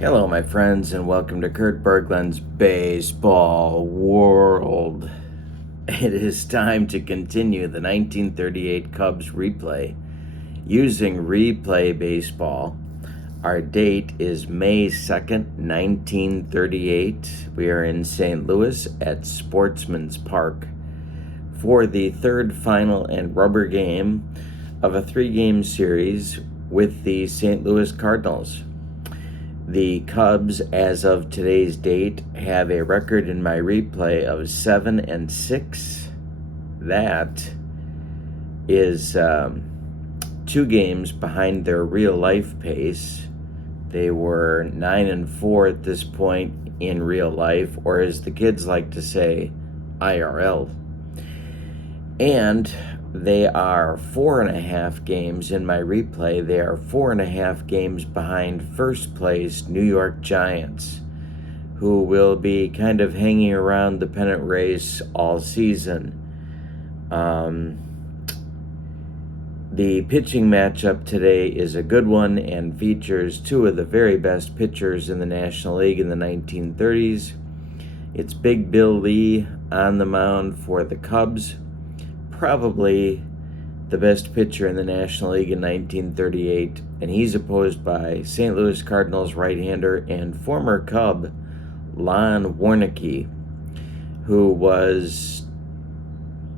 Hello, my friends, and welcome to Kurt Berglund's Baseball World. It is time to continue the 1938 Cubs replay using Replay Baseball. Our date is May 2nd, 1938. We are in St. Louis at Sportsman's Park for the third, final, and rubber game of a three-game series with the St. Louis Cardinals. The Cubs, as of today's date, have a record in my replay of 7-6. That is 2 games behind their real-life pace. They were 9-4 at this point in real life, or as the kids like to say, IRL. And they are 4.5 games in my replay. They are 4.5 games behind first place New York Giants, who will be kind of hanging around the pennant race all season. The pitching matchup today is a good one and features 2 of the very best pitchers in the National League in the 1930s. It's Big Bill Lee on the mound for the Cubs, probably the best pitcher in the National League in 1938, and he's opposed by St. Louis Cardinals right-hander and former Cub Lon Warneke, who was,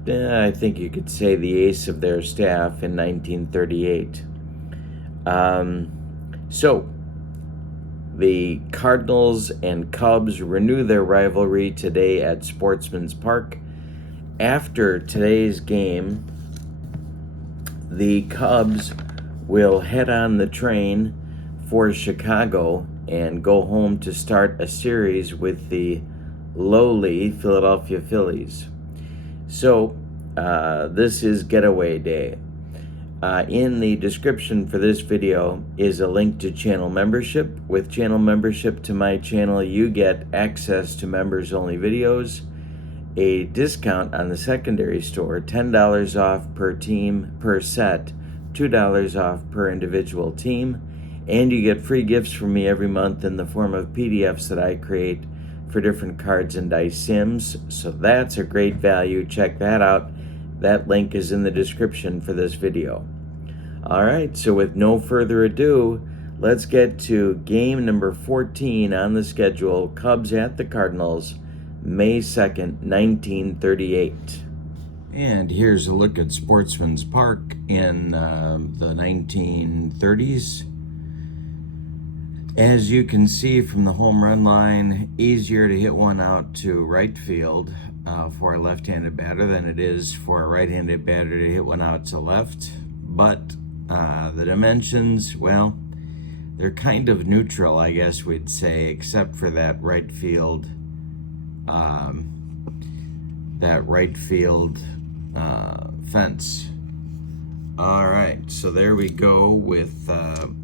I think you could say, the ace of their staff in 1938. So the Cardinals and Cubs renew their rivalry today at Sportsman's Park. After today's game, the Cubs will head on the train for Chicago and go home to start a series with the lowly Philadelphia Phillies. So this is getaway day. In the description for this video is a link to channel membership. With channel membership to my channel, you get access to members-only videos, a discount on the secondary store, $10 off per team per set, $2 off per individual team, and you get free gifts from me every month in the form of PDFs that I create for different cards and dice sims. So that's a great value. Check that out. That link is in the description for this video. All right, so with no further ado, let's get to game number 14 on the schedule, Cubs at the Cardinals, May 2nd, 1938. And here's a look at Sportsman's Park in the 1930s. As you can see from the home run line, easier to hit one out to right field for a left-handed batter than it is for a right-handed batter to hit one out to left. But the dimensions, well, they're kind of neutral, I guess we'd say, except for that right field fence. All right, so there we go with the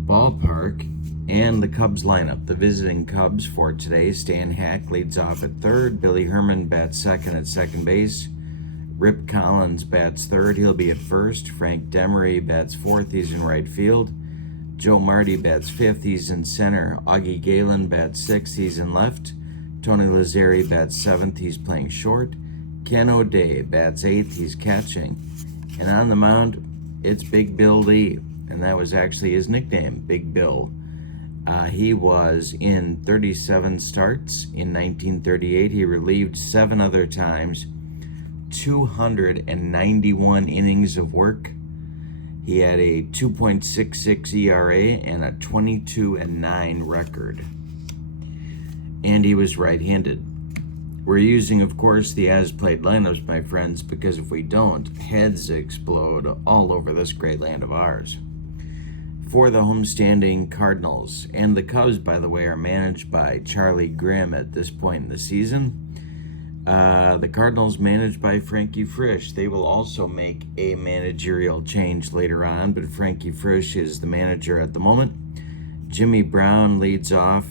ballpark and the Cubs lineup. The visiting Cubs for today: Stan Hack leads off at third, Billy Herman bats second at second base, Rip Collins bats third, he'll be at first, Frank Demery bats fourth, he's in right field, Joe Marty bats fifth, he's in center, Augie Galen bats sixth, he's in left, Tony Lazzeri bats seventh, he's playing short, Ken O'Day bats eighth, he's catching, and on the mound, it's Big Bill Lee, and that was actually his nickname, Big Bill. He was in 37 starts in 1938. He relieved 7 other times, 291 innings of work. He had a 2.66 ERA and a 22-9 record. And he was right-handed. We're using, of course, the as-played lineups, my friends, because if we don't, heads explode all over this great land of ours. For the homestanding Cardinals, and the Cubs, by the way, are managed by Charlie Grimm at this point in the season. The Cardinals managed by Frankie Frisch. They will also make a managerial change later on, but Frankie Frisch is the manager at the moment. Jimmy Brown leads off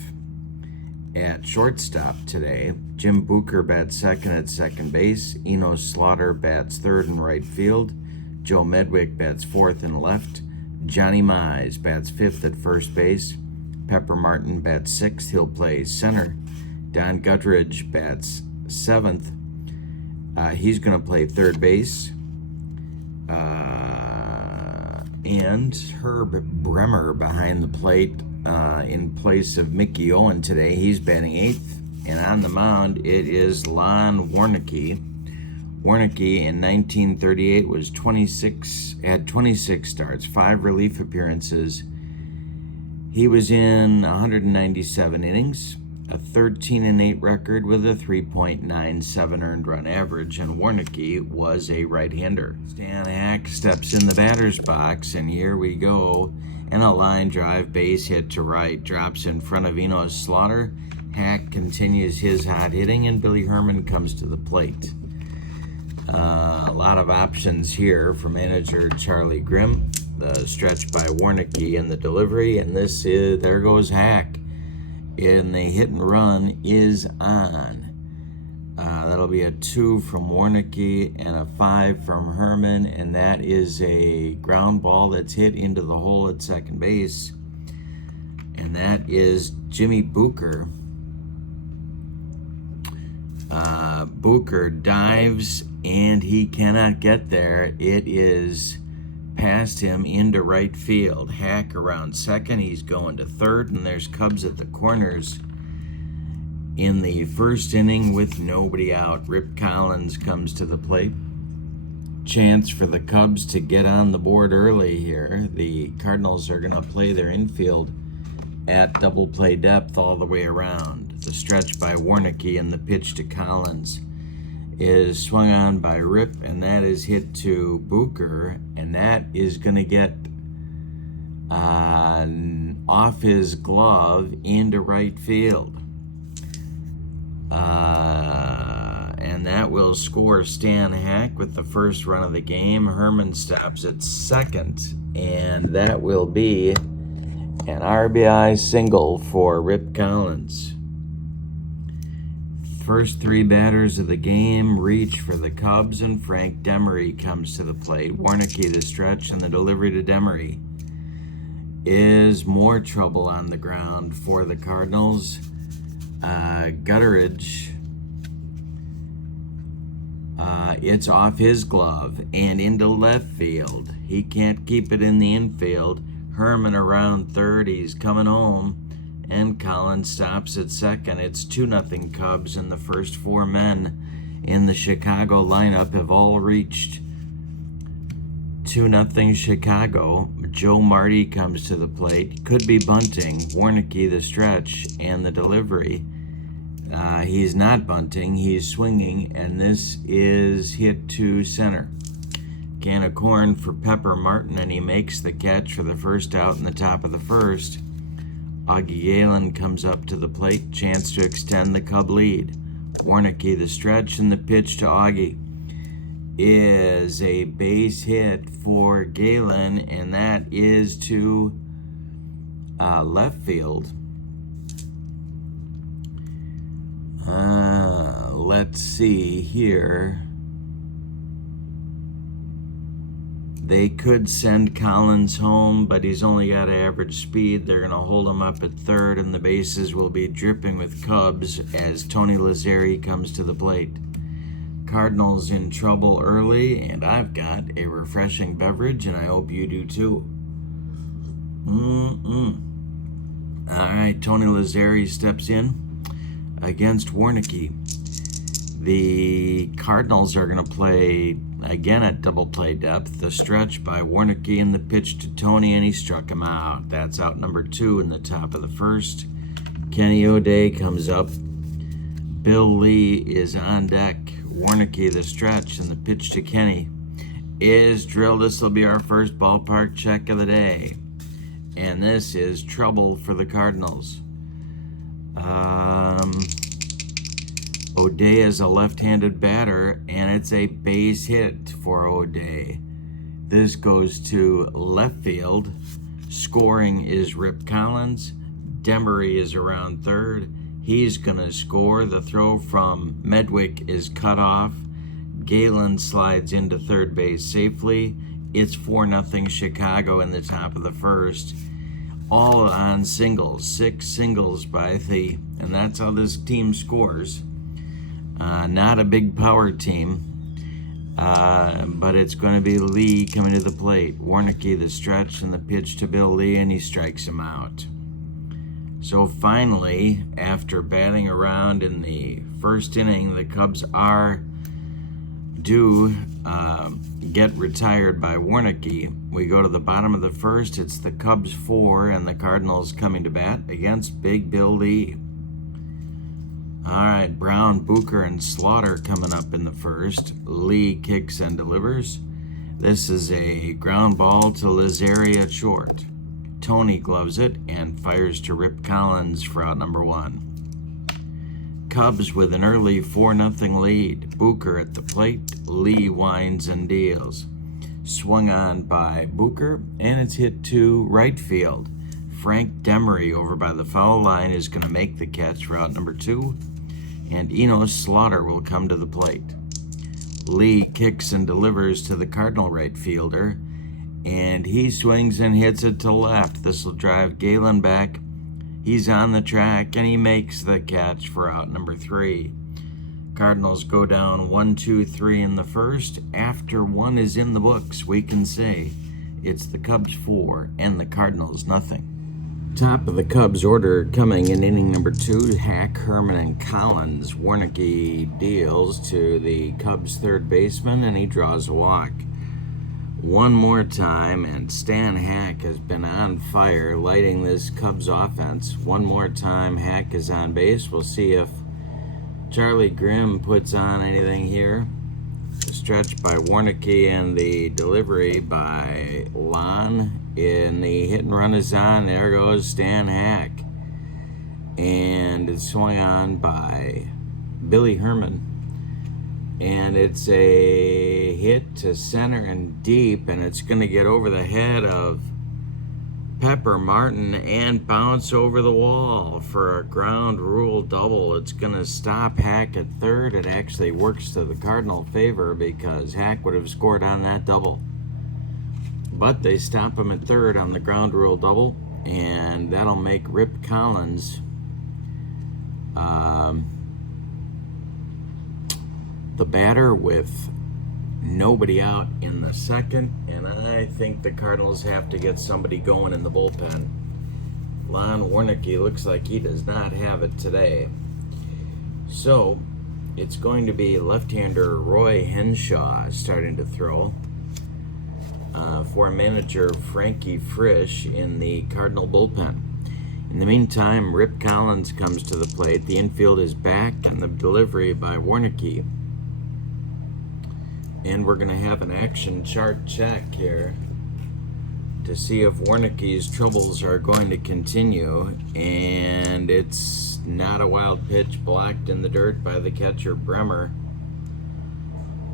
at shortstop today. Jim Booker bats second at second base. Enos Slaughter bats third in right field. Joe Medwick bats fourth in left. Johnny Mize bats fifth at first base. Pepper Martin bats 6th. He'll play center. Don Gutteridge bats 7th. He's going to play third base. And Herb Bremer behind the plate in place of Mickey Owen today. He's batting 8th. And on the mound, it is Lon Warneke. Warneke in 1938 had 26 starts, 5 relief appearances. He was in 197 innings, a 13-8 record with a 3.97 earned run average, and Warneke was a right-hander. Stan Hack steps in the batter's box, and here we go. And a line drive base hit to right, drops in front of Enos Slaughter. Hack continues his hot hitting, and Billy Herman comes to the plate. A lot of options here for manager Charlie Grimm. The stretch by Warneke in the delivery, and there goes Hack. And the hit and run is on. That'll be a 2 from Warneke and a 5 from Herman, and that is a ground ball that's hit into the hole at second base. And that is Jimmy Booker. Booker dives, and he cannot get there. It is past him into right field. Hack around second. He's going to third, and there's Cubs at the corners in the first inning with nobody out. Rip Collins comes to the plate. Chance for the Cubs to get on the board early here. The Cardinals are going to play their infield at double play depth all the way around. The stretch by Warneke and the pitch to Collins is swung on by Rip, and that is hit to Booker, and that is going to get off his glove into right field. And that will score Stan Hack with the first run of the game. Herman stops at second, and that will be an RBI single for Rip Collins. First 3 batters of the game reach for the Cubs, and Frank Demery comes to the plate. Warneke the stretch, and the delivery to Demery is more trouble on the ground for the Cardinals. Gutteridge, it's off his glove and into left field. He can't keep it in the infield. Herman around third. He's coming home. And Collins stops at second. It's 2-0 Cubs, and the first 4 men in the Chicago lineup have all reached. 2-0 Chicago. Joe Marty comes to the plate. Could be bunting. Warneke the stretch and the delivery. He's not bunting. He's swinging, and this is hit to center. Can of corn for Pepper Martin, and he makes the catch for the first out in the top of the first. Augie Galen comes up to the plate, chance to extend the Cub lead. Warneke the stretch, and the pitch to Augie is a base hit for Galen, and that is to left field. Let's see here. They could send Collins home, but he's only got average speed. They're going to hold him up at third, and the bases will be dripping with Cubs as Tony Lazzeri comes to the plate. Cardinals in trouble early, and I've got a refreshing beverage, and I hope you do too. All right, Tony Lazzeri steps in against Warneke. The Cardinals are going to play again at double play depth. The stretch by Warneke and the pitch to Tony, and he struck him out. That's out number 2 in the top of the first. Kenny O'Day comes up. Bill Lee is on deck. Warneke the stretch, and the pitch to Kenny is drilled. This will be our first ballpark check of the day. And this is trouble for the Cardinals. O'Day is a left-handed batter, and it's a base hit for O'Day. This goes to left field. Scoring is Rip Collins. Demery is around third. He's going to score. The throw from Medwick is cut off. Galen slides into third base safely. It's 4-0 Chicago in the top of the first. all on singles, 6 singles by the, and that's how this team scores. Not a big power team, but it's going to be Lee coming to the plate. Warneke the stretch and the pitch to Bill Lee, and he strikes him out. So finally, after batting around in the first inning, the Cubs do get retired by Warneke. We go to the bottom of the first. It's the Cubs 4 and the Cardinals coming to bat against Big Bill Lee. All right, Brown, Booker, and Slaughter coming up in the first. Lee kicks and delivers. This is a ground ball to Lazeri at short. Tony gloves it and fires to Rip Collins for out number 1. Cubs with an early 4-0 lead. Booker at the plate. Lee winds and deals. Swung on by Booker, and it's hit to right field. Frank Demery over by the foul line is going to make the catch for out number 2, and Enos Slaughter will come to the plate. Lee kicks and delivers to the Cardinal right fielder, and he swings and hits it to left. This will drive Galen back. He's on the track, and he makes the catch for out number 3. Cardinals go down 1-2-3 in the first. After 1 is in the books, we can say it's the Cubs 4 and the Cardinals nothing. Top of the Cubs order coming in inning number 2, Hack, Herman, and Collins. Warneke deals to the Cubs third baseman, and he draws a walk. One more time, and Stan Hack has been on fire, lighting this Cubs offense. One more time, Hack is on base. We'll see if Charlie Grimm puts on anything here. The stretch by Warneke and the delivery by Lon. And the hit and run is on. There goes Stan Hack. And it's swung on by Billy Herman. And it's a hit to center and deep, and it's going to get over the head of Pepper Martin and bounce over the wall for a ground rule double. It's going to stop Hack at third. It actually works to the Cardinal favor because Hack would have scored on that double. But they stop him at third on the ground rule double, and that'll make Rip Collins the batter with nobody out in the second, and I think the Cardinals have to get somebody going in the bullpen. Lon Warneke looks like he does not have it today. So it's going to be left-hander Roy Henshaw starting to throw for manager Frankie Frisch in the Cardinal bullpen. In the meantime, Rip Collins comes to the plate. The infield is back, and the delivery by Warneke. And we're going to have an action chart check here to see if Warneke's troubles are going to continue. And it's not a wild pitch, blocked in the dirt by the catcher Bremer.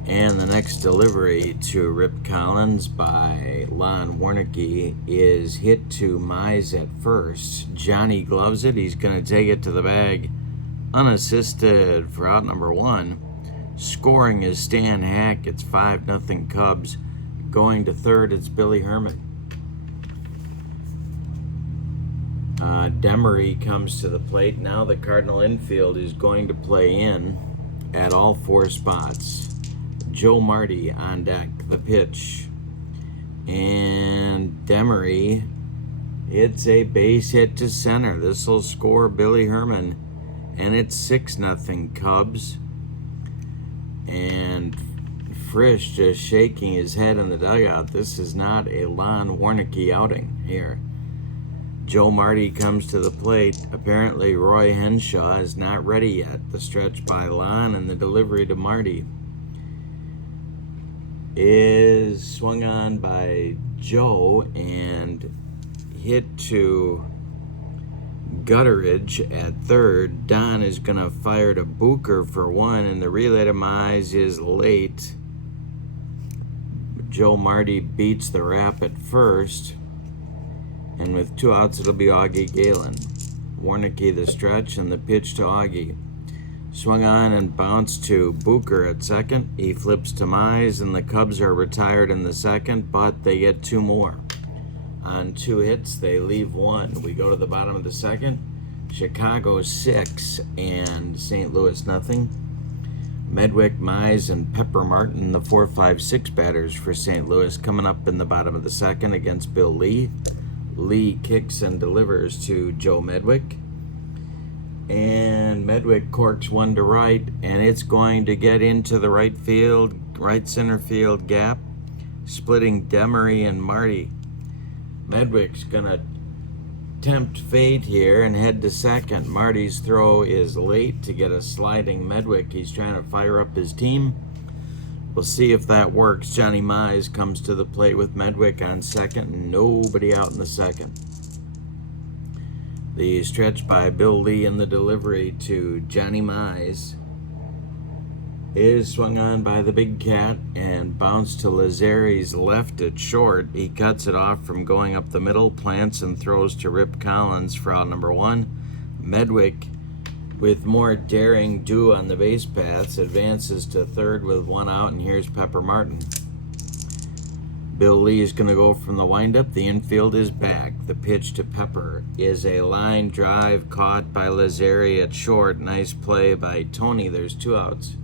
And the next delivery to Rip Collins by Lon Warneke is hit to Mize at first. Johnny gloves it. He's going to take it to the bag unassisted for out number 1. Scoring is Stan Hack. It's 5-0 Cubs. Going to third, it's Billy Herman. Demery comes to the plate. Now the Cardinal infield is going to play in at all 4 spots. Joe Marty on deck, the pitch. And Demery hits a base hit to center. This will score Billy Herman. And it's 6-0 Cubs. And Frisch just shaking his head in the dugout. This is not a Lon Warneke outing here. Joe Marty comes to the plate. Apparently Roy Henshaw is not ready yet. The stretch by Lon and the delivery to Marty is swung on by Joe and hit to Gutteridge at third. Don is going to fire to Booker for 1, and the relay to Mize is late. Joe Marty beats the rap at first, and with 2 outs it'll be Augie Galen. Warneke the stretch and the pitch to Augie. Swung on and bounced to Booker at second. He flips to Mize, and the Cubs are retired in the second, but they get 2 more. on 2 hits. They leave 1. We go to the bottom of the second. Chicago 6 and St. Louis nothing. Medwick, Mize, and Pepper Martin, the 4, 5, 6 batters for St. Louis, coming up in the bottom of the second against Bill Lee. Lee kicks and delivers to Joe Medwick. And Medwick corks one to right, and it's going to get into the right center field gap, splitting Demery and Marty. Medwick's gonna tempt fate here and head to second. Marty's throw is late to get a sliding Medwick. He's trying to fire up his team. We'll see if that works. Johnny Mize comes to the plate with Medwick on second, and nobody out in the second. The stretch by Bill Lee and the delivery to Johnny Mize is swung on by the big cat and bounced to Lazzeri's left at short. He cuts it off from going up the middle, plants and throws to Rip Collins for out number 1. Medwick, with more daring do on the base paths, advances to third with 1 out, and here's Pepper Martin. Bill Lee is going to go from the windup. The infield is back. The pitch to Pepper is a line drive caught by Lazzeri at short. Nice play by Tony. There's 2 outs.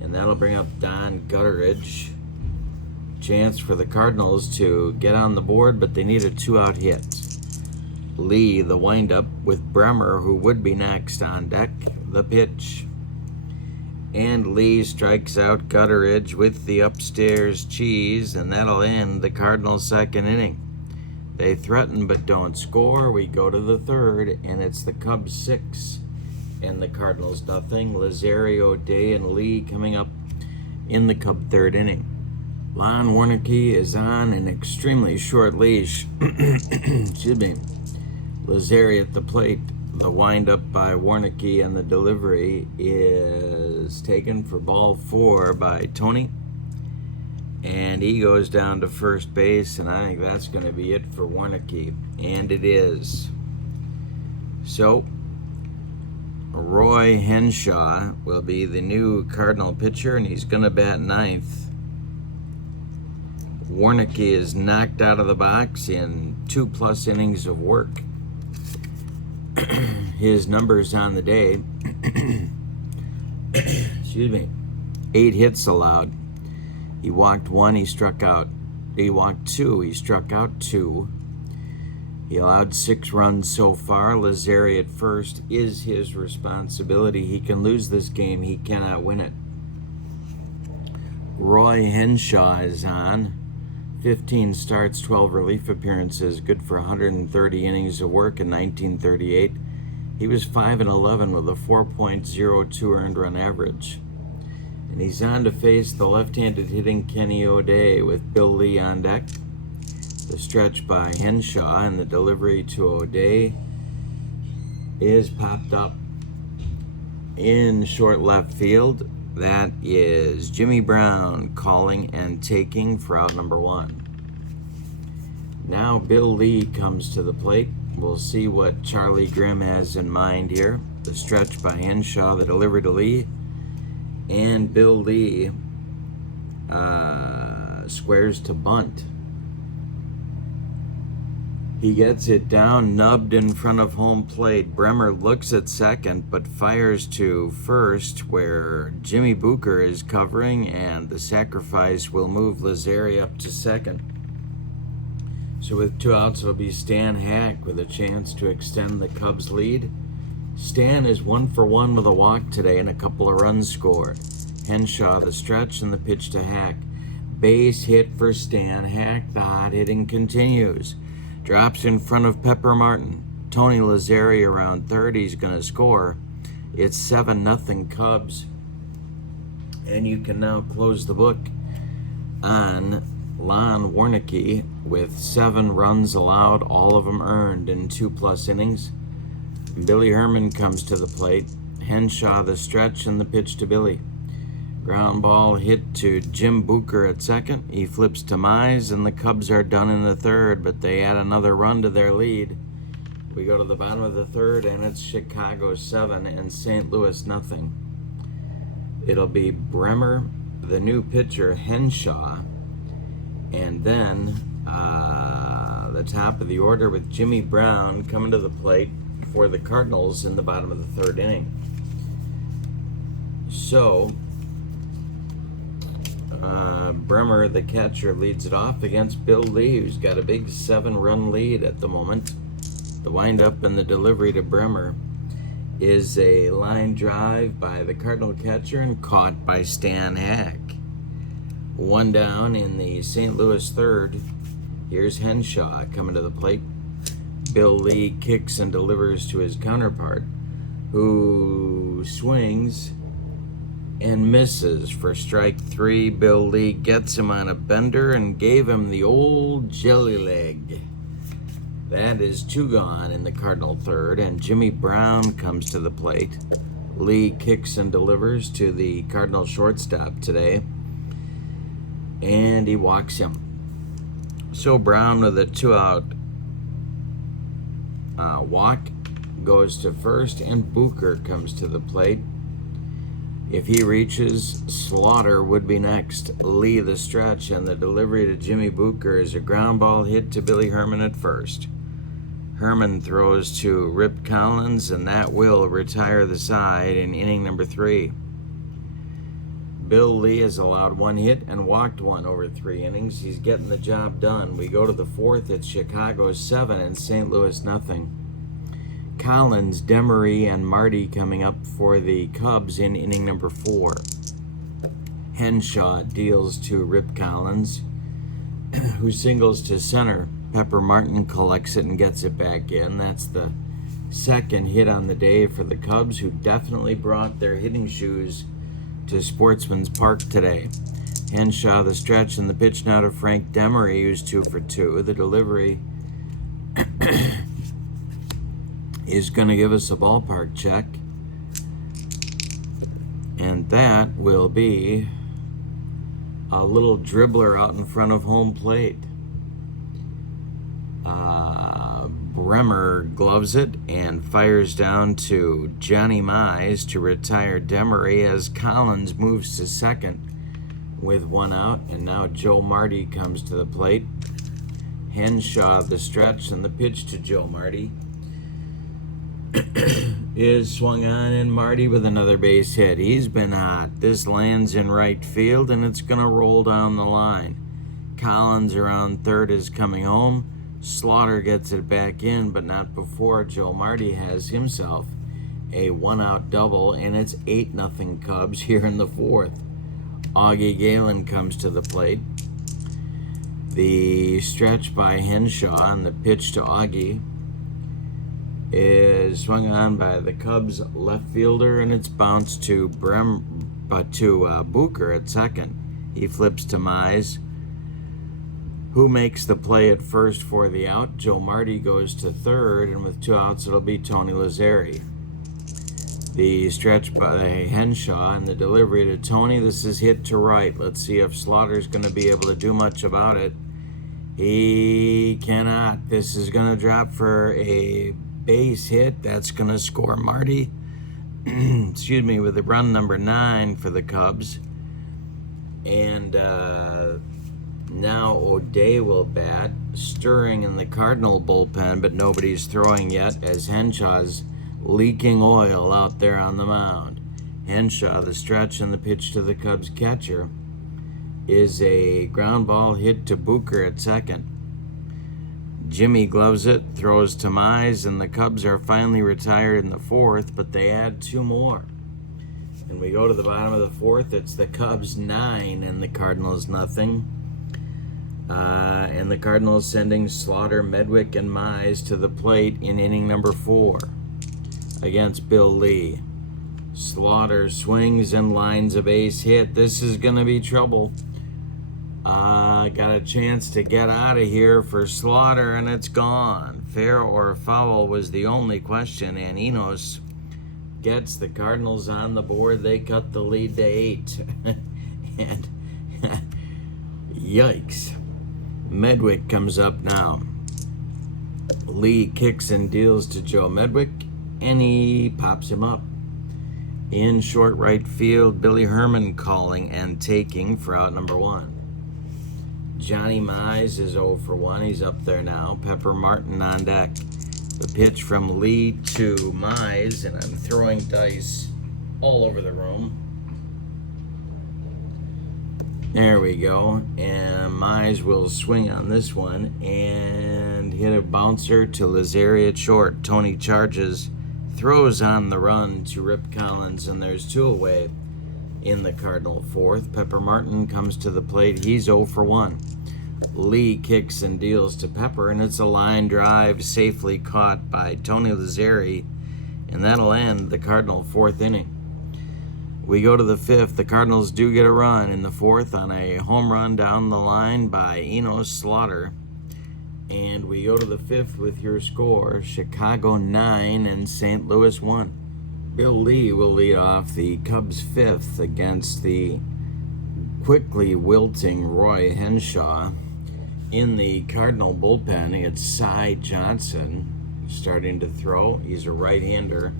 And that'll bring up Don Gutteridge. Chance for the Cardinals to get on the board, but they need a 2-out hit. Lee, the windup, with Bremer, who would be next on deck. The pitch. And Lee strikes out Gutteridge with the upstairs cheese, and that'll end the Cardinals' second inning. They threaten but don't score. We go to the third, and it's the Cubs 6 and the Cardinals nothing. Lazzeri, O'Day, and Lee coming up in the Cub third inning. Lon Warneke is on an extremely short leash. Excuse me. Lazzeri at the plate. The windup by Warneke and the delivery is taken for ball 4 by Tony. And he goes down to first base, and I think that's going to be it for Warneke. And it is. So, Roy Henshaw will be the new Cardinal pitcher, and he's going to bat 9th. Warneke is knocked out of the box in 2+ innings of work. His numbers on the day, excuse me, 8 hits allowed. He walked 1, he struck out. He walked 2, he struck out 2. He allowed 6 runs so far. Lazzeri at first is his responsibility. He can lose this game, he cannot win it. Roy Henshaw is on. 15 starts, 12 relief appearances, good for 130 innings of work in 1938. He was 5-11 with a 4.02 earned run average. And he's on to face the left-handed hitting Kenny O'Day with Bill Lee on deck. The stretch by Henshaw and the delivery to O'Day is popped up in short left field. That is Jimmy Brown calling and taking for out number 1. Now Bill Lee comes to the plate. We'll see what Charlie Grimm has in mind here. The stretch by Henshaw, the delivery to Lee. And Bill Lee squares to bunt. He gets it down, nubbed in front of home plate. Bremer looks at second, but fires to first, where Jimmy Booker is covering, and the sacrifice will move Lazzeri up to second. So with 2 outs, it'll be Stan Hack with a chance to extend the Cubs' lead. Stan is 1 for 1 with a walk today and a couple of runs scored. Henshaw, the stretch, and the pitch to Hack. Base hit for Stan Hack. The hot hitting continues. Drops in front of Pepper Martin. Tony Lazzeri around third. He's going to score. It's 7-0 Cubs. And you can now close the book on Lon Warneke with 7 runs allowed, all of them earned in 2+ innings. Billy Herman comes to the plate. Henshaw, the stretch, and the pitch to Billy. Ground ball hit to Jim Booker at second. He flips to Mize, and the Cubs are done in the third, but they add another run to their lead. We go to the bottom of the third, and it's Chicago 7 and St. Louis nothing. It'll be Bremer, the new pitcher, Henshaw, and then the top of the order with Jimmy Brown coming to the plate for the Cardinals in the bottom of the third inning. So, Bremer, the catcher, leads it off against Bill Lee, who's got a big 7-run lead at the moment. The windup and the delivery to Bremer is a line drive by the Cardinal catcher and caught by Stan Hack. One down in the St. Louis third. Here's Henshaw coming to the plate. Bill Lee kicks and delivers to his counterpart, who swings and misses for strike 3. Bill Lee gets him on a bender and gave him the old jelly leg. That is 2 gone in the Cardinal third, and Jimmy Brown comes to the plate. Lee kicks and delivers to the Cardinal shortstop today, and he walks him. So Brown, with a 2-out walk, goes to first, and Booker comes to the plate. If he reaches, Slaughter would be next. Lee the stretch, and the delivery to Jimmy Booker is a ground ball hit to Billy Herman at first. Herman throws to Rip Collins, and that will retire the side in inning number 3. Bill Lee has allowed 1 hit and walked 1 over 3 innings. He's getting the job done. We go to the 4th. It's Chicago 7 and St. Louis nothing. Collins, Demery, and Marty coming up for the Cubs in inning number 4. Henshaw deals to Rip Collins, who singles to center. Pepper Martin collects it and gets it back in. That's the second hit on the day for the Cubs, who definitely brought their hitting shoes to Sportsman's Park today. Henshaw the stretch, and the pitch now to Frank Demery, who's 2 for 2. The delivery is going to give us a ballpark check, and that will be a little dribbler out in front of home plate. Bremer gloves it and fires down to Johnny Mize to retire Demery as Collins moves to second with 1 out, and now Joe Marty comes to the plate. Henshaw the stretch, and the pitch to Joe Marty is swung on, and Marty with another base hit. He's been hot. This lands in right field, and it's going to roll down the line. Collins around third is coming home. Slaughter gets it back in, but not before Joe Marty has himself a 1-out double, and it's 8-0 Cubs here in the 4th. Augie Galen comes to the plate. The stretch by Henshaw, and the pitch to Augie is swung on by the Cubs left fielder, and it's bounced to Booker at second. He flips to Mize, who makes the play at first for the out. Joe Marty goes to third, and with 2 outs, it'll be Tony Lazzeri. The stretch by Henshaw, and the delivery to Tony. This is hit to right. Let's see if Slaughter's going to be able to do much about it. He cannot. This is going to drop for a base hit. That's going to score Marty, excuse me, with the run number 9 for the Cubs. And now O'Day will bat, stirring in the Cardinal bullpen, but nobody's throwing yet as Henshaw's leaking oil out there on the mound. Henshaw, the stretch, and the pitch to the Cubs catcher is a ground ball hit to Booker at second. Jimmy gloves it, throws to Mize, and the Cubs are finally retired in the 4th, but they add 2 more. And we go to the bottom of the 4th. It's the Cubs 9 and the Cardinals nothing. And the Cardinals sending Slaughter, Medwick, and Mize to the plate in inning number 4 against Bill Lee. Slaughter swings and lines a base hit. This is going to be trouble. Got a chance to get out of here for Slaughter, and it's gone. Fair or foul was the only question, and Enos gets the Cardinals on the board. They cut the lead to 8. And yikes. Medwick comes up now. Lee kicks and deals to Joe Medwick, and he pops him up. In short right field, Billy Herman calling and taking for out number 1. Johnny Mize is 0 for 1. He's up there now. Pepper Martin on deck. The pitch from Lee to Mize, and I'm throwing dice all over the room. There we go. And Mize will swing on this one and hit a bouncer to Lazari at short. Tony charges, throws on the run to Rip Collins, and there's 2 away in the Cardinal fourth. Pepper Martin comes to the plate. He's 0 for 1. Lee kicks and deals to Pepper, and it's a line drive safely caught by Tony Lazari, and that'll end the Cardinal 4th inning. We go to the 5th. The Cardinals do get a run in the 4th on a home run down the line by Enos Slaughter. And we go to the 5th with your score: Chicago 9 and St. Louis 1. Bill Lee will lead off the Cubs' 5th against the quickly wilting Roy Henshaw. In the Cardinal bullpen, it's Cy Johnson starting to throw. He's a right-hander.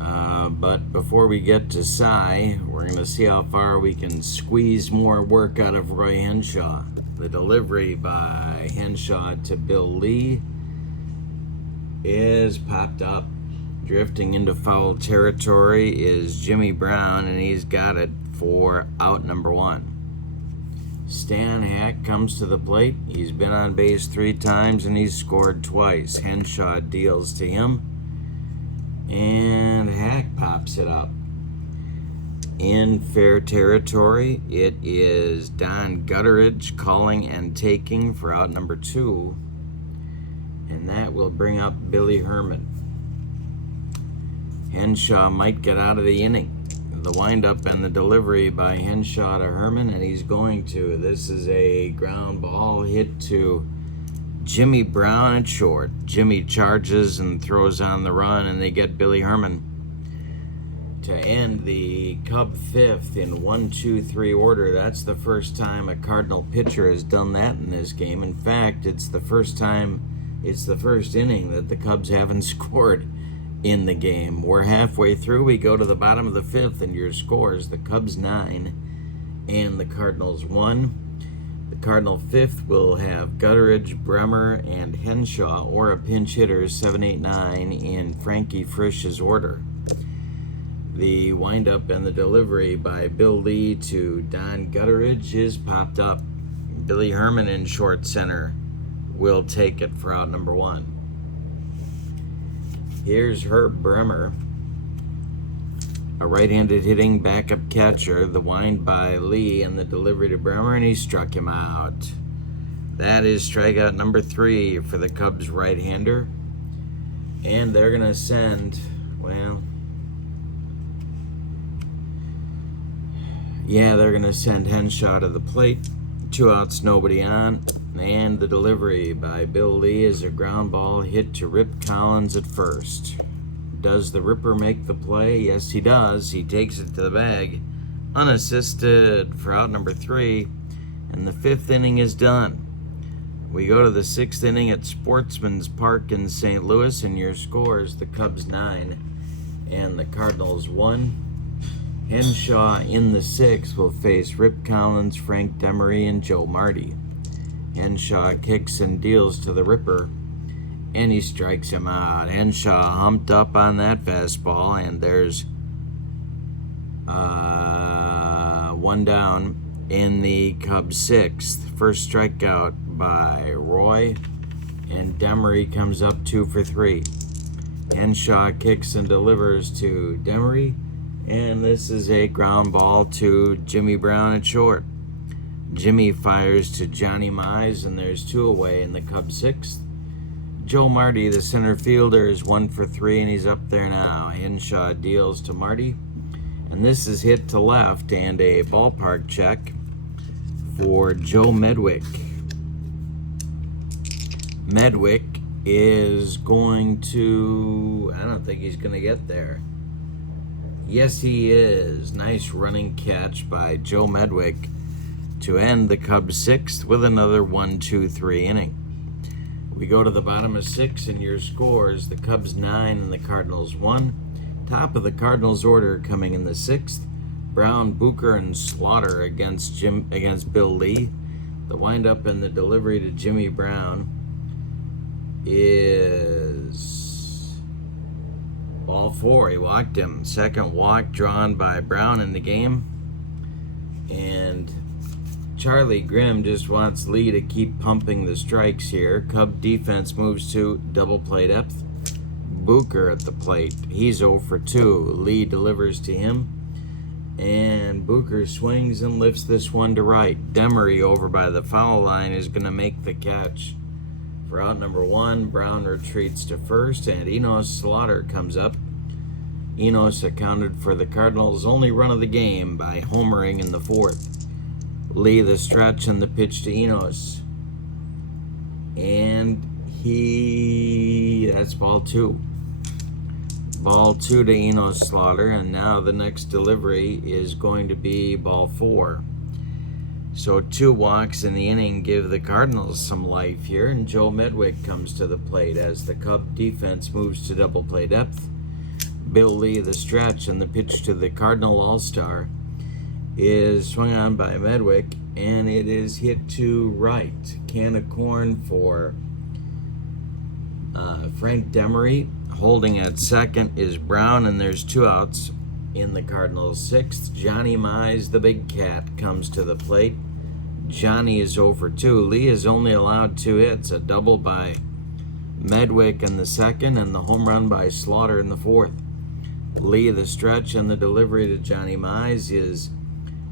But before we get to Cy, we're going to see how far we can squeeze more work out of Roy Henshaw. The delivery by Henshaw to Bill Lee is popped up. Drifting into foul territory is Jimmy Brown, and he's got it for out number 1. Stan Hack comes to the plate. He's been on base 3 times, and he's scored twice. Henshaw deals to him, and Hack pops it up. In fair territory, it is Don Gutteridge calling and taking for out number 2, and that will bring up Billy Herman. Henshaw might get out of the inning. The windup and the delivery by Henshaw to Herman, and he's going to. This is a ground ball hit to Jimmy Brown at short. Jimmy charges and throws on the run, and they get Billy Herman to end the Cub 5th in 1-2-3 order. That's the first time a Cardinal pitcher has done that in this game. In fact, it's the first inning that the Cubs haven't scored in the game. We're halfway through. We go to the bottom of the 5th, and your scores: the Cubs 9 and the Cardinals 1. The Cardinal 5th will have Gutteridge, Bremer, and Henshaw, or a pinch hitter, 7, 8, 9 in Frankie Frisch's order. The windup and the delivery by Bill Lee to Don Gutteridge is popped up. Billy Herman in short center will take it for out number 1. Here's Herb Bremer, a right-handed hitting backup catcher. The wind by Lee and the delivery to Bremer, and he struck him out. That is strikeout number 3 for the Cubs right-hander. And they're going to send, they're going to send Henshaw to the plate. 2 outs, nobody on. And the delivery by Bill Lee is a ground ball hit to Rip Collins at first. Does the Ripper make the play? Yes, he does. He takes it to the bag, unassisted, for out number 3, and the 5th inning is done. We go to the 6th inning at Sportsman's Park in St. Louis, and your scores: the Cubs 9 and the Cardinals 1. Henshaw in the 6th will face Rip Collins, Frank Demery, and Joe Marty. Henshaw kicks and deals to the Ripper, and he strikes him out. Henshaw humped up on that fastball, and there's 1 down in the Cubs' 6th. First strikeout by Roy, and Demery comes up 2 for 3. Henshaw kicks and delivers to Demery, and this is a ground ball to Jimmy Brown at short. Jimmy fires to Johnny Mize, and there's 2 away in the Cubs' 6th. Joe Marty, the center fielder, is 1 for 3, and he's up there now. Henshaw deals to Marty, and this is hit to left, and a ballpark check for Joe Medwick. Medwick is going to, I don't think he's going to get there. Yes, he is. Nice running catch by Joe Medwick to end the Cubs' 6th with another 1-2-3 inning. We go to the bottom of 6, and your scores: the Cubs 9 and the Cardinals 1. Top of the Cardinals order coming in the 6th: Brown, Bucher, and Slaughter against Bill Lee. The windup and the delivery to Jimmy Brown is ball 4. He walked him. Second walk drawn by Brown in the game. And Charlie Grimm just wants Lee to keep pumping the strikes here. Cub defense moves to double play depth. Booker at the plate. He's 0 for 2. Lee delivers to him. And Booker swings and lifts this one to right. Demery over by the foul line is going to make the catch for out number 1. Brown retreats to first, and Enos Slaughter comes up. Enos accounted for the Cardinals' only run of the game by homering in the 4th. Lee the stretch and the pitch to Enos. And that's ball 2. Ball 2 to Enos Slaughter, and now the next delivery is going to be ball 4. So 2 walks in the inning give the Cardinals some life here, and Joe Medwick comes to the plate as the Cub defense moves to double play depth. Bill Lee the stretch, and the pitch to the Cardinal All-Star is swung on by Medwick, and it is hit to right. Can of corn for Frank Demery. Holding at second is Brown, and there's 2 outs in the Cardinals' 6th. Johnny Mize, the big cat, comes to the plate. Johnny is 0 for 2. Lee is only allowed 2 hits, a double by Medwick in the 2nd, and the home run by Slaughter in the 4th. Lee the stretch, and the delivery to Johnny Mize is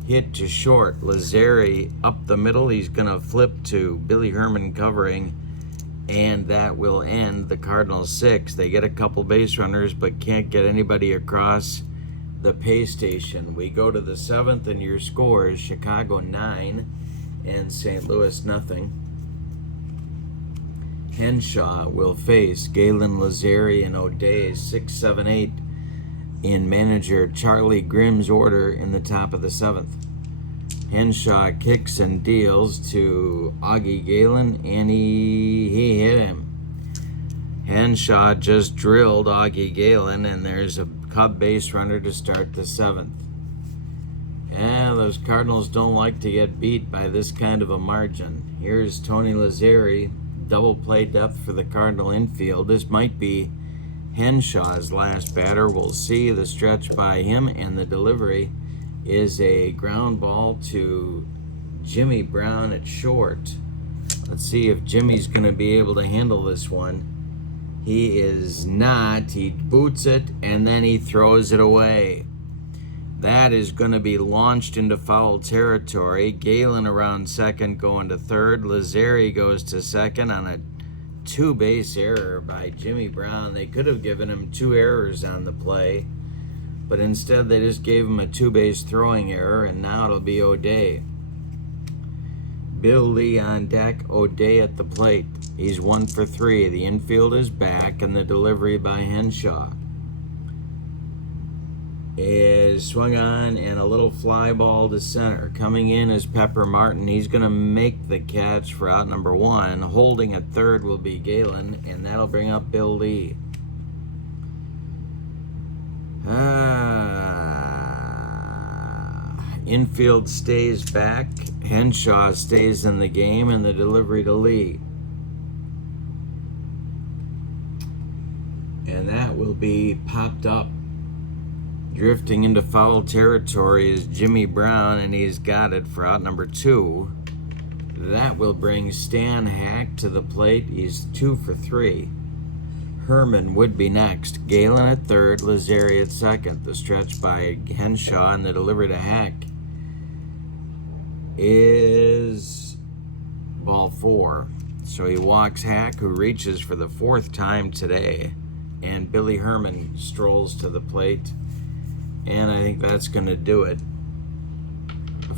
hit to short. Lazzeri up the middle. He's going to flip to Billy Herman covering, and that will end the Cardinals' 6. They get a couple base runners but can't get anybody across the pay station. We go to the 7th, and your scores: Chicago 9 and St. Louis nothing. Henshaw will face Galen, Lazzeri, and O'Day 6, 7, 8 in manager Charlie Grimm's order in the top of the 7th. Henshaw kicks and deals to Augie Galen, and he hit him. Henshaw just drilled Augie Galen, and there's a Cub base runner to start the 7th. Yeah, those Cardinals don't like to get beat by this kind of a margin. Here's Tony Lazzeri, double play depth for the Cardinal infield. This might be Henshaw's last batter. We'll see. The stretch by him, and the delivery is a ground ball to Jimmy Brown at short. Let's see if Jimmy's going to be able to handle this one. He is not. He boots it, and then he throws it away. That is going to be launched into foul territory. Galen around second, going to third. Lazzeri goes to second on a 2-base error by Jimmy Brown. They could have given him 2 errors on the play, but instead they just gave him a 2-base throwing error, and now it'll be O'Day. Bill Lee on deck, O'Day at the plate. He's 1 for 3. The infield is back, and the delivery by Henshaw is swung on, and a little fly ball to center. Coming in is Pepper Martin. He's going to make the catch for out number 1. Holding at third will be Galen, and that'll bring up Bill Lee. Infield stays back. Henshaw stays in the game, and the delivery to Lee. And that will be popped up. Drifting into foul territory is Jimmy Brown, and he's got it for out number 2. That will bring Stan Hack to the plate. He's 2 for 3. Herman would be next. Galen at third, Lazzeri at second. The stretch by Henshaw, and the delivery to Hack is ball 4. So he walks Hack, who reaches for the 4th time today, and Billy Herman strolls to the plate. And I think that's going to do it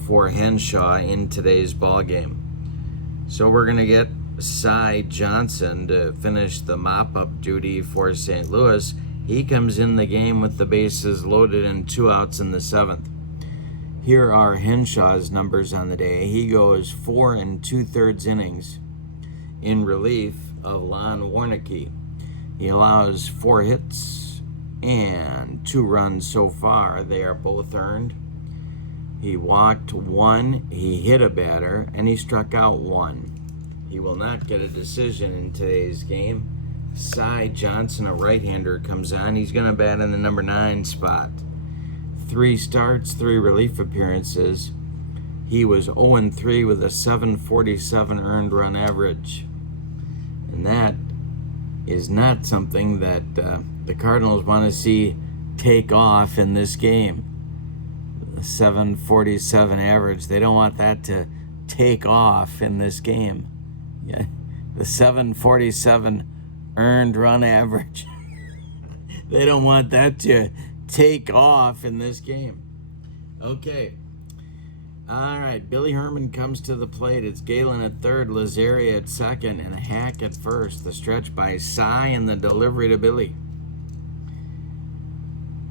for Henshaw in today's ball game. So we're going to get Cy Johnson to finish the mop-up duty for St. Louis. He comes in the game with the bases loaded and 2 outs in the 7th. Here are Henshaw's numbers on the day. He goes 4 2/3 innings in relief of Lon Warneke. He allows 4 hits and 2 runs so far. They are both earned. He walked one, he hit a batter, and he struck out one. He will not get a decision in today's game. Cy Johnson, a right-hander, comes on. He's going to bat in the number 9 spot. 3 starts, 3 relief appearances. He was 0-3 with a 747 earned run average. And that is not something that the Cardinals want to see take off in this game. 747 average. They don't want that to take off in this game. Yeah, the 747 earned run average. They don't want that to take off in this game. Okay. All right. Billy Herman comes to the plate. It's Galen at third, Lazaria at second, and Hack at first. The stretch by Cy and the delivery to Billy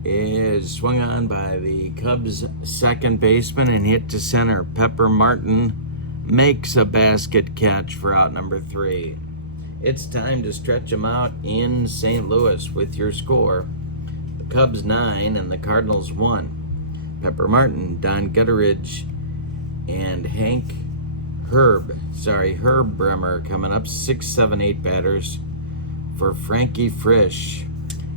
is swung on by the Cubs second baseman and hit to center. Pepper Martin makes a basket catch for out number 3. It's time to stretch them out in St. Louis with your score. The Cubs 9 and the Cardinals 1. Pepper Martin, Don Gutteridge, and Herb Bremer coming up. 6, 7, 8 batters for Frankie Frisch.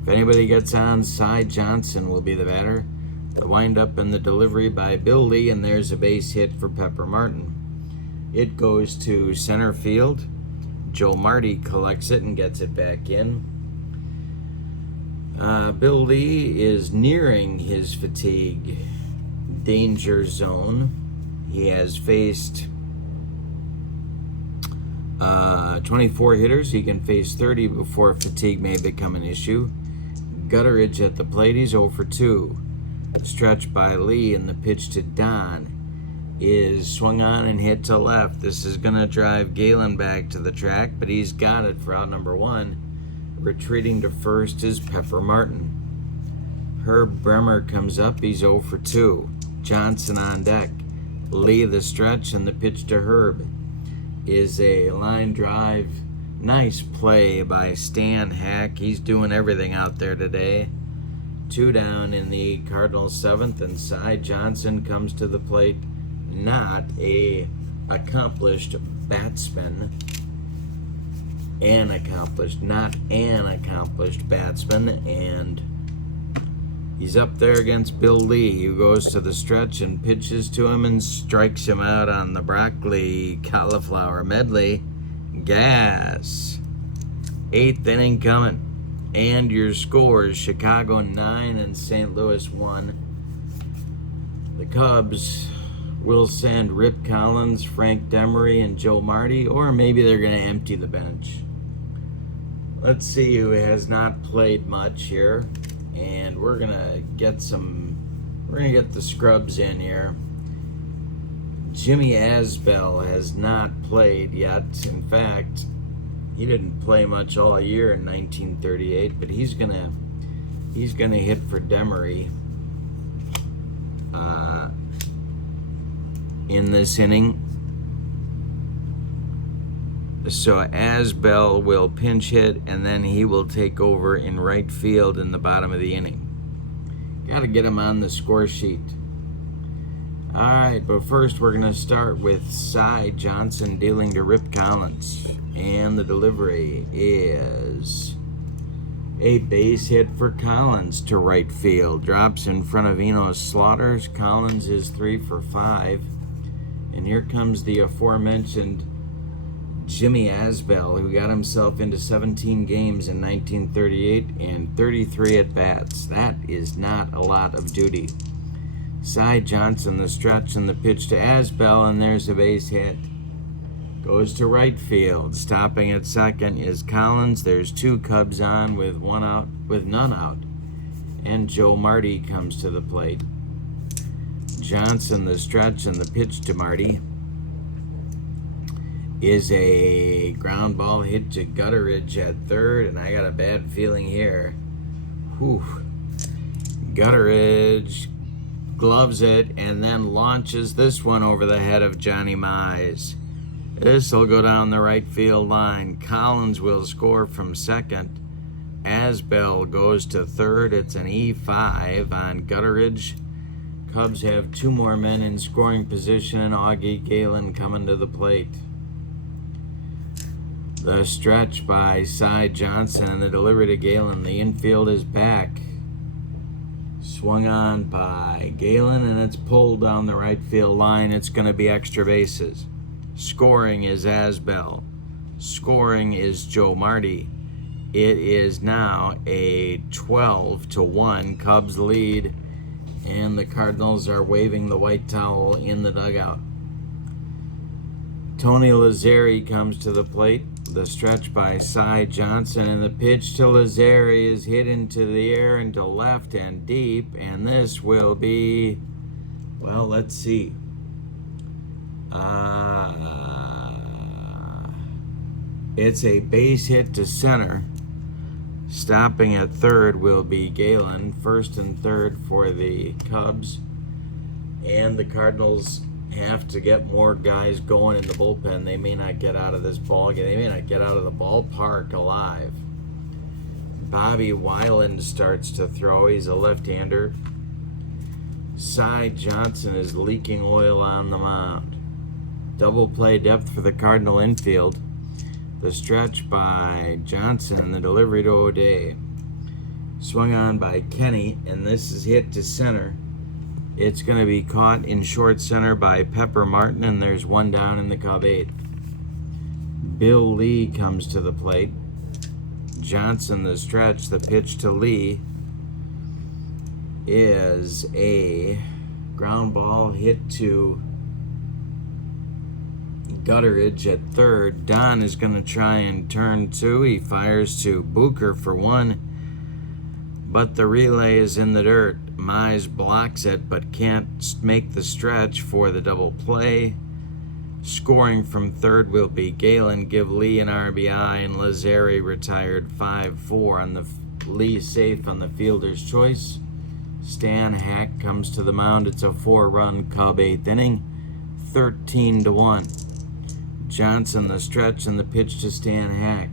If anybody gets on, Cy Johnson will be the batter. The windup and the delivery by Bill Lee, and there's a base hit for Pepper Martin. It goes to center field. Joe Marty collects it and gets it back in. Bill Lee is nearing his fatigue danger zone. He has faced 24 hitters. He can face 30 before fatigue may become an issue. Gutteridge at the plate. He's 0 for 2. Stretch by Lee, and the pitch to Don is swung on and hit to left. This is going to drive Galen back to the track, but he's got it for out number 1. Retreating to first is Pepper Martin. Herb Bremer comes up. He's 0 for 2. Johnson on deck. Lee the stretch, and the pitch to Herb is a line drive. Nice play by Stan Hack. He's doing everything out there today. 2 down in the Cardinals 7th, and Cy Johnson comes to the plate. Not a accomplished batsman. Not an accomplished batsman, and he's up there against Bill Lee, who goes to the stretch and pitches to him and strikes him out on the broccoli cauliflower medley. Gas. 8th inning coming. And your scores: Chicago 9 and St. Louis 1. The Cubs will send Rip Collins, Frank Demery, and Joe Marty, or maybe they're going to empty the bench. Let's see who has not played much here. And we're going to get the scrubs in here. Jimmy Asbell has not played yet. In fact, he didn't play much all year in 1938, but he's gonna hit for Demery in this inning. So Asbell will pinch hit, and then he will take over in right field in the bottom of the inning. Got to get him on the score sheet. All right, but first we're going to start with Cy Johnson dealing to Rip Collins. And the delivery is a base hit for Collins to right field. Drops in front of Enos Slaughters. Collins is 3 for 5. And here comes the aforementioned Jimmy Asbell, who got himself into 17 games in 1938 and 33 at-bats. That is not a lot of duty. Cy Johnson, the stretch and the pitch to Asbell, and there's a base hit. Goes to right field. Stopping at second is Collins. There's 2 Cubs on with none out. And Joe Marty comes to the plate. Johnson, the stretch and the pitch to Marty is a ground ball hit to Gutteridge at third, and I got a bad feeling here. Gutteridge gloves it and then launches this one over the head of Johnny Mize. This will go down the right field line. Collins will score from second. Asbell goes to third. It's an E5 on Gutteridge. Cubs have 2 more men in scoring position, and Augie Galen coming to the plate. The stretch by Cy Johnson and the delivery to Galen. The infield is back. Swung on by Galen, and it's pulled down the right field line. It's going to be extra bases. Scoring is Asbell. Scoring is Joe Marty. It is now a 12-1 Cubs lead, and the Cardinals are waving the white towel in the dugout. Tony Lazzeri comes to the plate. The stretch by Cy Johnson, and the pitch to Lazzeri is hit into the air into left and deep, and this will be, well, let's see. It's a base hit to center. Stopping at third will be Galen. First and third for the Cubs, and the Cardinals have to get more guys going in the bullpen. They may not get out of this ball game. They may not get out of the ballpark alive. Bobby Weiland starts to throw. He's a left-hander. Cy Johnson is leaking oil on the mound. Double play depth for the Cardinal infield. The stretch by Johnson and the delivery to O'Day. Swung on by Kenny, and this is hit to center. It's going to be caught in short center by Pepper Martin, and there's one down in the Cub eighth. Bill Lee comes to the plate. Johnson, the stretch. The pitch to Lee is a ground ball hit to Gutteridge at third. Don is going to try and turn two. He fires to Booker for one, but the relay is in the dirt. Mize blocks it but can't make the stretch for the double play. Scoring from third will be Galen. Give Lee an RBI, and Lazzeri retired 5-4 on the Lee safe on the fielder's choice. Stan Hack comes to the mound. It's a 4-run Cub eighth inning, 13-1. Johnson, the stretch, and the pitch to Stan Hack,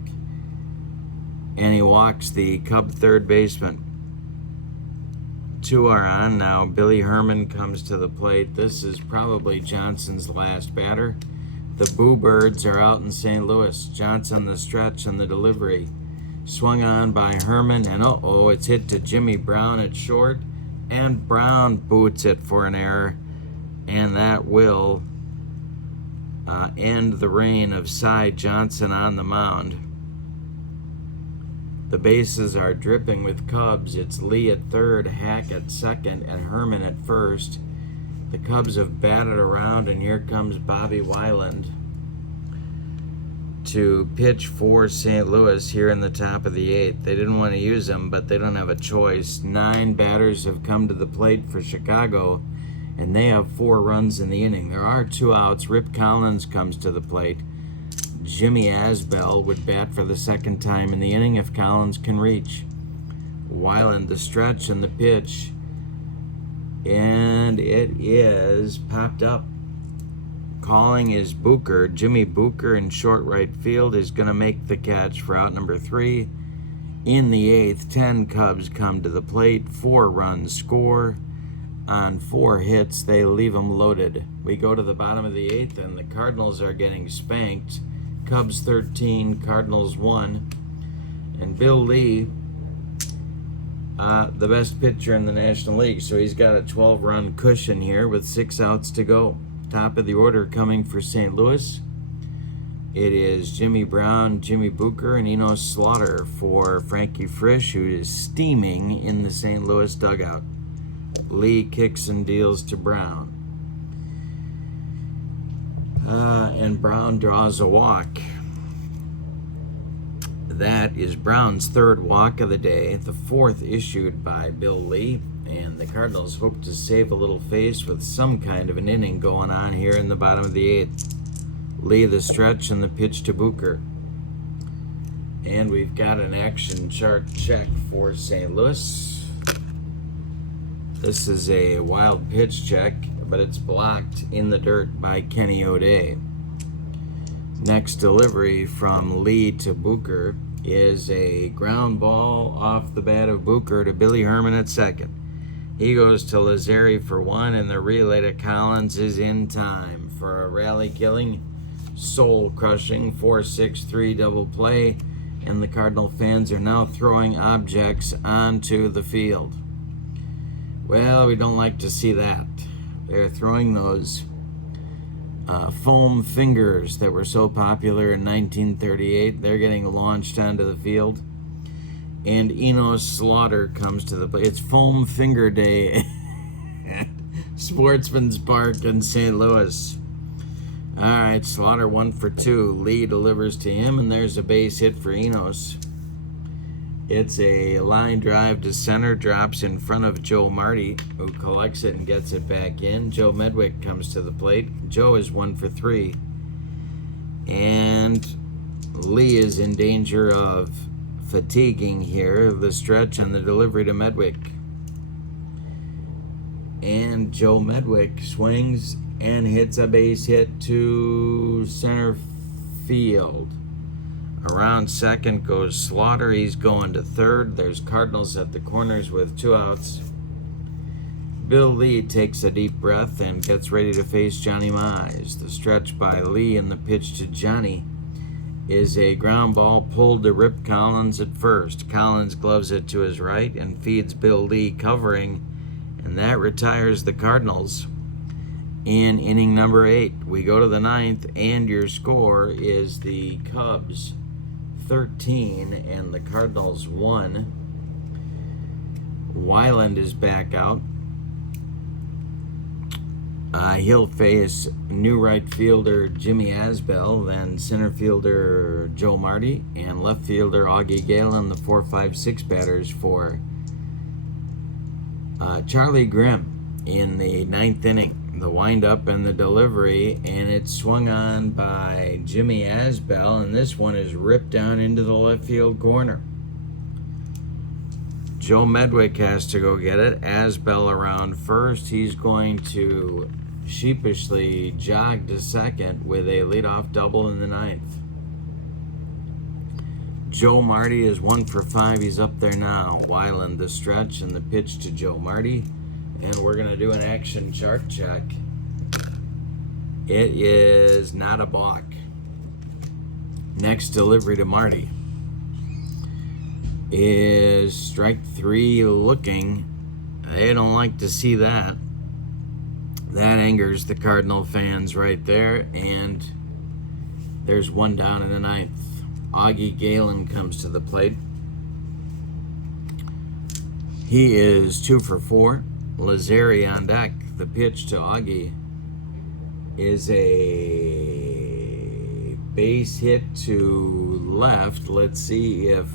and he walks the Cub third baseman. 2 are on now. Billy Herman comes to the plate. This is probably Johnson's last batter. The Boo Birds are out in St. Louis. Johnson, the stretch, and the delivery. Swung on by Herman, and it's hit to Jimmy Brown at short, and Brown boots it for an error, and that will end the reign of Cy Johnson on the mound. The bases are dripping with Cubs. It's Lee at third, Hack at second, and Herman at first. The Cubs have batted around, and here comes Bobby Weiland to pitch for St. Louis here in the top of the eighth. They didn't want to use him, but they don't have a choice. 9 batters have come to the plate for Chicago, and they have 4 runs in the inning. There are 2 outs. Rip Collins comes to the plate. Jimmy Asbell would bat for the second time in the inning if Collins can reach. Weiland, the stretch, and the pitch, and it is popped up. Calling is Booker. Jimmy Booker in short right field is going to make the catch for out number 3. In the eighth, 10 Cubs come to the plate. 4 runs score. On 4 hits, they leave them loaded. We go to the bottom of the eighth, and the Cardinals are getting spanked. Cubs 13, Cardinals 1. And Bill Lee, the best pitcher in the National League, so he's got a 12-run cushion here with 6 outs to go. Top of the order coming for St. Louis. It is Jimmy Brown, Jimmy Booker, and Enos Slaughter for Frankie Frisch, who is steaming in the St. Louis dugout. Lee kicks and deals to Brown. And Brown draws a walk. That is Brown's 3rd walk of the day, the 4th issued by Bill Lee, and the Cardinals hope to save a little face with some kind of an inning going on here in the bottom of the 8th. Lee, the stretch, and the pitch to Booker. And we've got an action chart check for St. Louis. This is a wild pitch check, but it's blocked in the dirt by Kenny O'Day. Next delivery from Lee to Booker is a ground ball off the bat of Booker to Billy Herman at second. He goes to Lazzeri for one, and the relay to Collins is in time for a rally-killing, soul-crushing 4-6-3 double play, and the Cardinal fans are now throwing objects onto the field. Well, we don't like to see that. They're throwing those foam fingers that were so popular in 1938. They're getting launched onto the field. And Enos Slaughter comes to the play. It's Foam Finger Day at Sportsman's Park in St. Louis. All right, Slaughter 1 for 2. Lee delivers to him, and there's a base hit for Enos. It's a line drive to center, drops in front of Joe Marty, who collects it and gets it back in. Joe Medwick comes to the plate. Joe is 1 for 3. And Lee is in danger of fatiguing here. The stretch on the delivery to Medwick. And Joe Medwick swings and hits a base hit to center field. Around second goes Slaughter. He's going to third. There's Cardinals at the corners with 2 outs. Bill Lee takes a deep breath and gets ready to face Johnny Mize. The stretch by Lee and the pitch to Johnny is a ground ball pulled to Rip Collins at first. Collins gloves it to his right and feeds Bill Lee covering, and that retires the Cardinals in inning number 8. We go to the 9th, and your score is the Cubs 13 and the Cardinals 1. Weiland is back out. He'll face new right fielder Jimmy Asbell, then center fielder Joe Marty, and left fielder Augie Galen, the 4-5-6 batters for Charlie Grimm in the 9th inning. The windup and the delivery, and it's swung on by Jimmy Asbell, and this one is ripped down into the left field corner. Joe Medwick has to go get it. Asbell around first. He's going to sheepishly jog to second with a leadoff double in the 9th. Joe Marty is 1 for 5. He's up there now. Weiland the stretch and the pitch to Joe Marty. And we're going to do an action chart check. It is not a balk. Next delivery to Marty is strike 3 looking. They don't like to see that. That angers the Cardinal fans right there. And there's 1 down in the 9th. Augie Galen comes to the plate. He is 2 for 4. Lazzeri on deck. The pitch to Augie is a base hit to left. Let's see if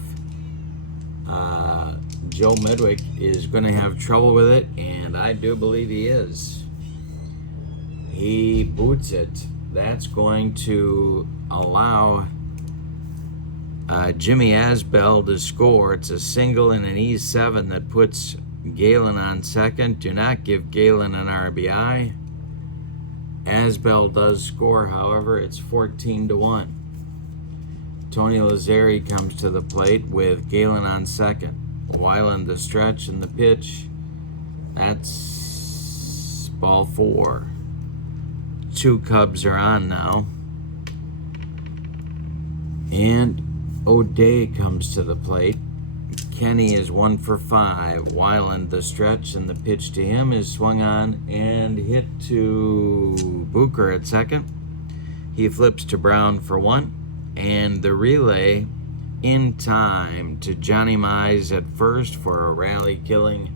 Joe Medwick is going to have trouble with it, and I do believe he is. He boots it. That's going to allow Jimmy Asbell to score. It's a single and an E7 that puts Galen on second. Do not give Galen an RBI. Asbell does score, however. It's 14-1. Tony Lazzeri comes to the plate with Galen on second. Weiland the stretch and the pitch. That's ball 4. 2 Cubs are on now. And O'Day comes to the plate. Kenny is 1 for 5. Weiland the stretch and the pitch to him is swung on and hit to Booker at second. He flips to Brown for 1. And the relay in time to Johnny Mize at first for a rally-killing,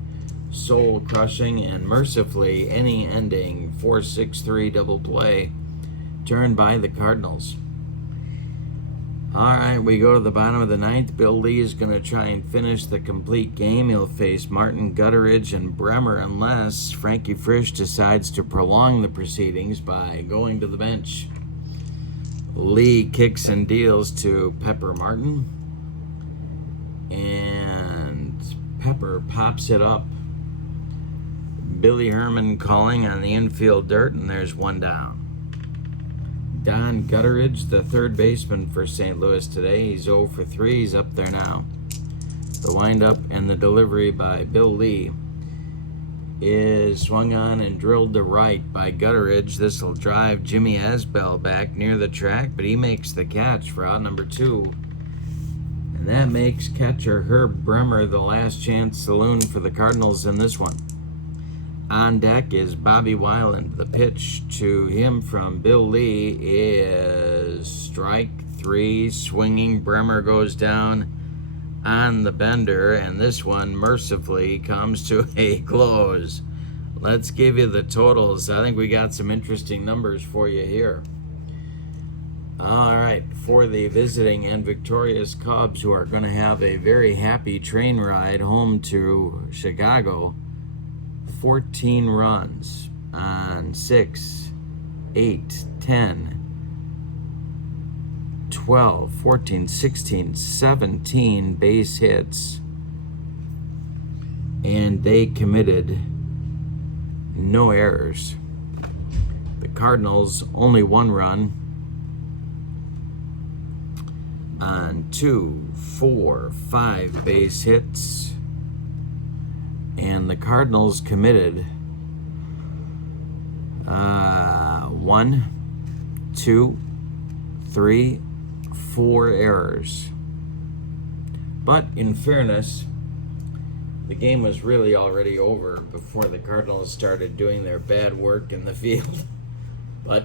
soul-crushing, and mercifully inning-ending 4-6-3 double play turned by the Cardinals. All right, we go to the bottom of the 9th. Bill Lee is going to try and finish the complete game. He'll face Martin, Gutteridge, and Bremer unless Frankie Frisch decides to prolong the proceedings by going to the bench. Lee kicks and deals to Pepper Martin, and Pepper pops it up. Billy Herman calling on the infield dirt, and there's 1 down. Don Gutteridge, the third baseman for St. Louis today. He's 0 for 3. He's up there now. The windup and the delivery by Bill Lee is swung on and drilled to right by Gutteridge. This will drive Jimmy Asbell back near the track, but he makes the catch for out number 2. And that makes catcher Herb Bremer the last chance saloon for the Cardinals in this one. On deck is Bobby Weiland. The pitch to him from Bill Lee is strike 3. Swinging, Bremer goes down on the bender, and this one mercifully comes to a close. Let's give you the totals. I think we got some interesting numbers for you here. All right, for the visiting and victorious Cubs, who are going to have a very happy train ride home to Chicago, 14 runs on 6, 8, 10, 12, 14, 16, 17 base hits. And they committed no errors. The Cardinals only 1 run on 2, 4, 5 base hits. And the Cardinals committed 1, 2, 3, 4 errors. But in fairness, the game was really already over before the Cardinals started doing their bad work in the field. But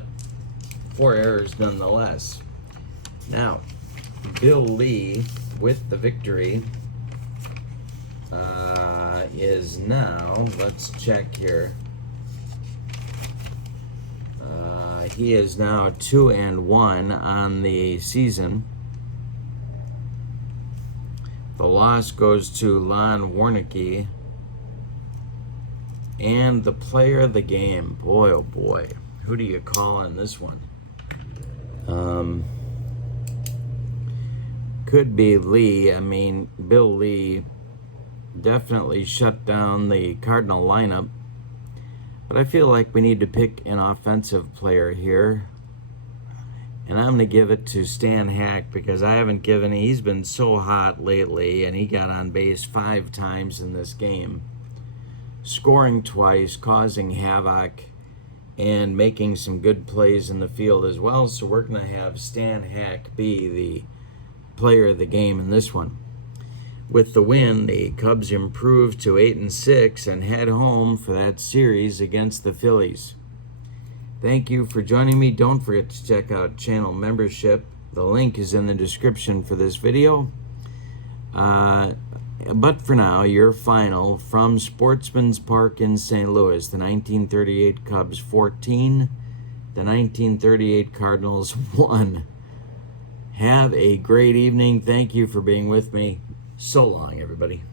4 errors nonetheless. Now, Bill Lee with the victory is now, let's check here. He is now 2-1 on the season. The loss goes to Warneke. And the player of the game, boy oh boy, who do you call on this one? Could be Lee. I mean, Bill Lee definitely shut down the Cardinal lineup. But I feel like we need to pick an offensive player here. And I'm going to give it to Stan Hack because I haven't given it. He's been so hot lately, and he got on base 5 times in this game, scoring twice, causing havoc, and making some good plays in the field as well. So we're going to have Stan Hack be the player of the game in this one. With the win, the Cubs improved to 8-6 and head home for that series against the Phillies. Thank you for joining me. Don't forget to check out channel membership. The link is in the description for this video. But for now, your final from Sportsman's Park in St. Louis, the 1938 Cubs 14, the 1938 Cardinals 1. Have a great evening. Thank you for being with me. So long, everybody.